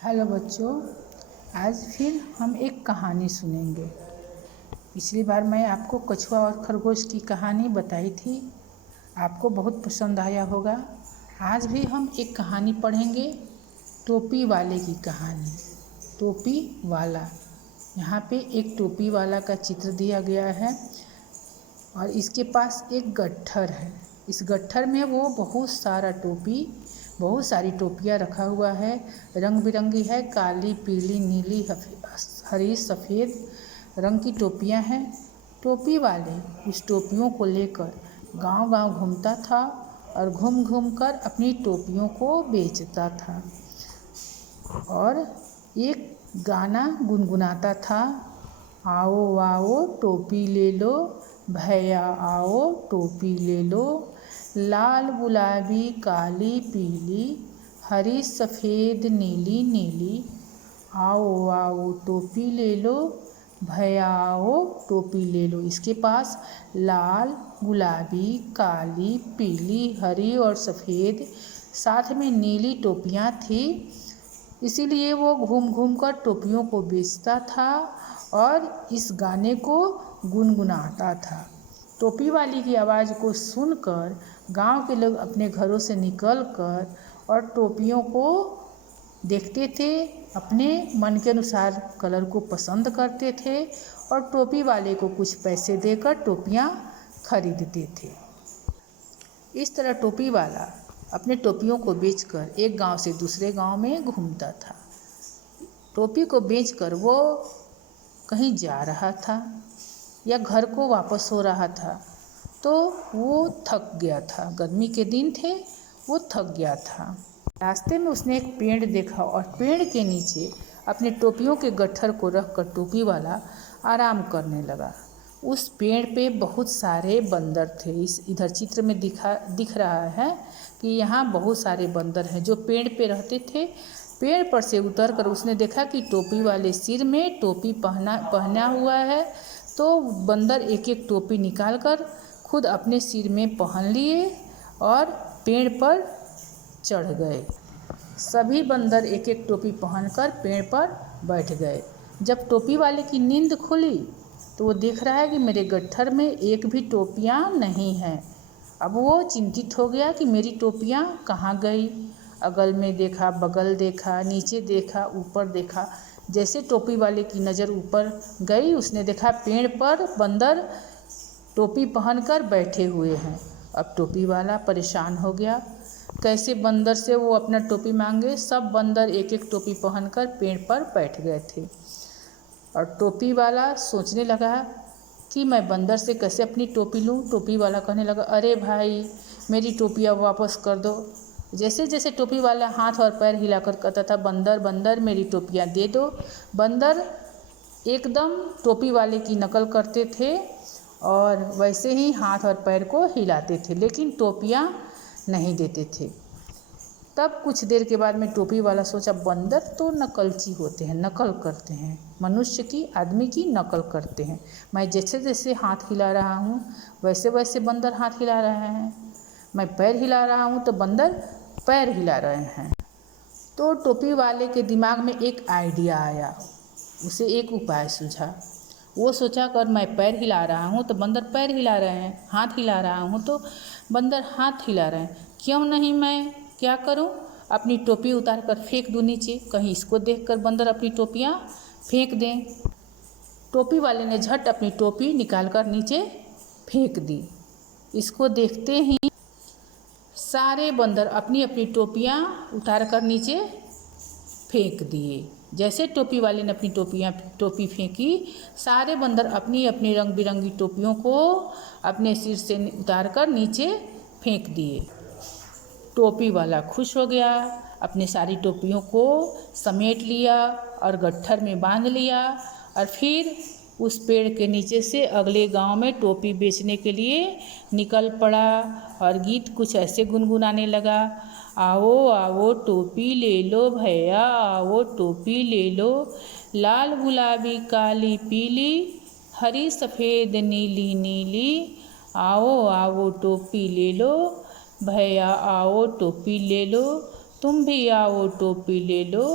Hello बच्चों, आज फिर हम एक कहानी सुनेंगे। पिछली बार मैं आपको कछुआ और खरगोश की कहानी बताई थी, आपको बहुत पसंद आया होगा। आज भी हम एक कहानी पढ़ेंगे, टोपी वाले की कहानी। टोपी वाला, यहाँ पे एक टोपी वाला का चित्र दिया गया है और इसके पास एक गट्ठर है। इस गट्ठर में वो बहुत सारी टोपियाँ रखा हुआ है। रंग बिरंगी है, काली, पीली, नीली, हरी, सफ़ेद रंग की टोपियाँ हैं। टोपी वाले उस टोपियों को लेकर गांव-गांव घूमता था और घूम घूम कर अपनी टोपियों को बेचता था और एक गाना गुनगुनाता था, आओ आओ टोपी ले लो, भैया आओ टोपी ले लो, लाल गुलाबी काली पीली, हरी सफ़ेद नीली नीली, आओ आओ टोपी ले लो, भैया आओ टोपी ले लो। इसके पास लाल, गुलाबी, काली, पीली, हरी और सफ़ेद साथ में नीली टोपियाँ थी। इसीलिए वो घूम घूम कर टोपियों को बेचता था और इस गाने को गुनगुनाता था। टोपी वाली की आवाज़ को सुनकर गांव के लोग अपने घरों से निकलकर और टोपियों को देखते थे, अपने मन के अनुसार कलर को पसंद करते थे और टोपी वाले को कुछ पैसे देकर टोपियाँ खरीदते थे। इस तरह टोपी वाला अपने टोपियों को बेचकर एक गांव से दूसरे गांव में घूमता था। टोपी को बेचकर वो कहीं जा रहा था या घर को वापस हो रहा था तो वो थक गया था। गर्मी के दिन थे, वो थक गया था। रास्ते में उसने एक पेड़ देखा और पेड़ के नीचे अपने टोपियों के गट्ठर को रखकर टोपी वाला आराम करने लगा। उस पेड़ पे बहुत सारे बंदर थे। इधर चित्र में दिख रहा है कि यहाँ बहुत सारे बंदर हैं जो पेड़ पे रहते थे। पेड़ पर से उतरकर उसने देखा कि टोपी वाले सिर में टोपी पहना हुआ है, तो बंदर एक एक टोपी निकालकर खुद अपने सिर में पहन लिए और पेड़ पर चढ़ गए। सभी बंदर एक एक टोपी पहनकर पेड़ पर बैठ गए। जब टोपी वाले की नींद खुली तो वो देख रहा है कि मेरे गट्ठर में एक भी टोपियाँ नहीं हैं। अब वो चिंतित हो गया कि मेरी टोपियाँ कहाँ गई। अगल में देखा, बगल देखा, नीचे देखा, ऊपर देखा। जैसे टोपी वाले की नज़र ऊपर गई, उसने देखा पेड़ पर बंदर टोपी पहनकर बैठे हुए हैं। अब टोपी वाला परेशान हो गया, कैसे बंदर से वो अपना टोपी मांगे। सब बंदर एक एक टोपी पहनकर पेड़ पर बैठ गए थे और टोपी वाला सोचने लगा कि मैं बंदर से कैसे अपनी टोपी लूँ। टोपी वाला कहने लगा, अरे भाई मेरी टोपियाँ वापस कर दो। जैसे जैसे टोपी वाला हाथ और पैर हिलाकर कहता था, बंदर बंदर मेरी टोपियाँ दे दो, बंदर एकदम टोपी वाले की नकल करते थे और वैसे ही हाथ और पैर को हिलाते थे, लेकिन टोपियाँ नहीं देते थे। तब कुछ देर के बाद में टोपी वाला सोचा, बंदर तो नकलची होते हैं, नकल करते हैं, मनुष्य की, आदमी की नकल करते हैं। मैं जैसे जैसे हाथ हिला रहा हूँ वैसे वैसे बंदर हाथ हिला रहे हैं, मैं पैर हिला रहा हूँ तो बंदर पैर हिला रहे हैं। तो टोपी वाले के दिमाग में एक आइडिया आया, उसे एक उपाय सूझा। वो सोचा, अगर मैं पैर हिला रहा हूँ तो बंदर पैर हिला रहे हैं, हाथ हिला रहा हूँ तो बंदर हाथ हिला रहे हैं, क्यों नहीं मैं क्या करूँ, अपनी टोपी उतार कर फेंक दूँ नीचे, कहीं इसको देखकर बंदर अपनी टोपियाँ फेंक दें। टोपी वाले ने झट अपनी टोपी निकालकर नीचे फेंक दी। इसको देखते ही सारे बंदर अपनी अपनी टोपियाँ उतार कर नीचे फेंक दिए। जैसे टोपी वाले ने अपनी टोपी फेंकी, सारे बंदर अपनी अपनी रंग बिरंगी टोपियों को अपने सिर से उतारकर नीचे फेंक दिए। टोपी वाला खुश हो गया, अपने सारी टोपियों को समेट लिया और गट्ठर में बांध लिया और फिर उस पेड़ के नीचे से अगले गांव में टोपी बेचने के लिए निकल पड़ा और गीत कुछ ऐसे गुनगुनाने लगा, आओ आओ टोपी ले लो भैया, आओ टोपी ले लो, लाल गुलाबी काली पीली, हरी सफ़ेद नीली नीली, आओ आओ टोपी ले लो भैया, आओ टोपी ले लो, तुम भी आओ टोपी ले लो,